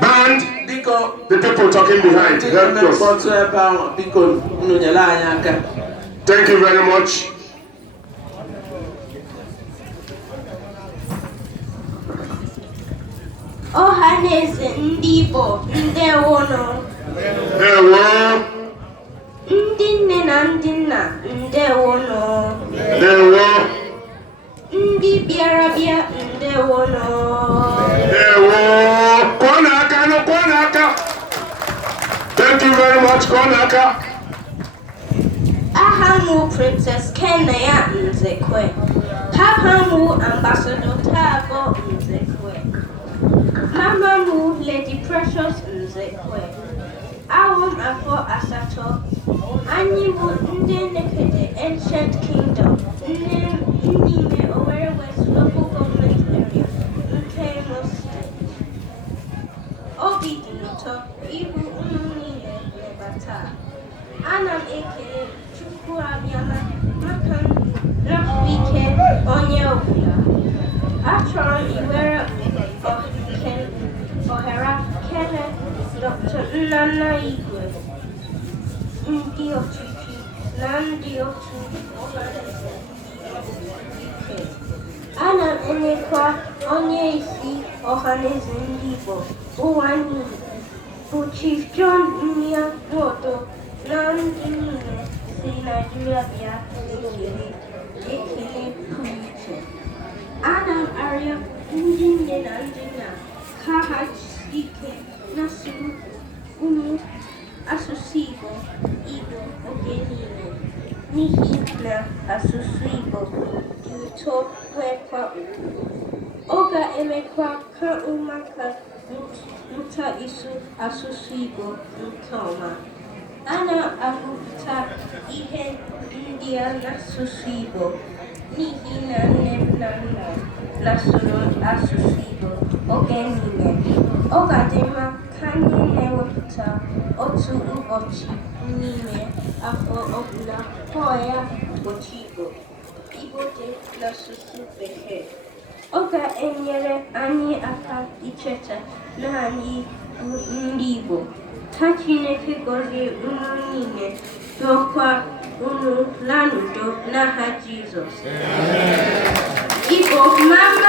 Band, the people talking behind, help us. Thank you very much. Ọhaneze ndị Igbo ndewono. Ndewo. Ndị nne na ndị nna ndewono. Ndewo. Ndị bịara bịa ndewono. Ndewo. Konaka no konaka. Thank you very much, konaka. Aha m Princess Kenaya Nzekwe. Papa m Ambassador Tabo Nzekwe. Mama m Lady Precious Nzekwe. Awam afọ asatọ. Anyị bụ ndị Nekede Ancient Kingdom n'ime Owerri West Local Government Area nke Imo State. Obi dị m ụtọ ịhụ unu niile n'ebe taa. Ana m ekele Chukwu abịama maka rapụ ike onye ọbụla. Achọrọ m iwere ohere kele Dr. Nnanna Igwe, ndị ọchịchị na ndị otu ọhaneze ike. Ana m enekwa onye isi ọhaneze ndị Igbo ụwa niile bụ Chief John Mmia Nwodo na ndị niile si Nigeria bịa ekele pụrụ iche. Ana m arịọ ndị nne na ndị nna ka ha jisie ike n'asụsụ ụmụ asụsụ Igbo oge niile, n'ihi na asụsụ Igbo dị ụtọ nwekwa ugwu. Ọ ga-emekwa ka ụmụaka mụta ịsụ asụsụ Igbo nke ọma. A na-agụpụta ihe ndị a n'asụsụ Igbo n'ihi na nne na nna na-asụrụ asụsụ Igbo oge niile. Ọ ga-adị mma ka anyị na-ewepụta otu ụbọchị n'ime afọ ọbụla kpọọ ya ụbọchị Igbo. Igbo dị n'asụsụ Bekee. Ọ ga-enyere anyị aka icheta na anyị bụ ndị Igbo. Ka Chineke gọzie unu niile, dokwa unu na n'udo n'aha Jizọs. Igbo mama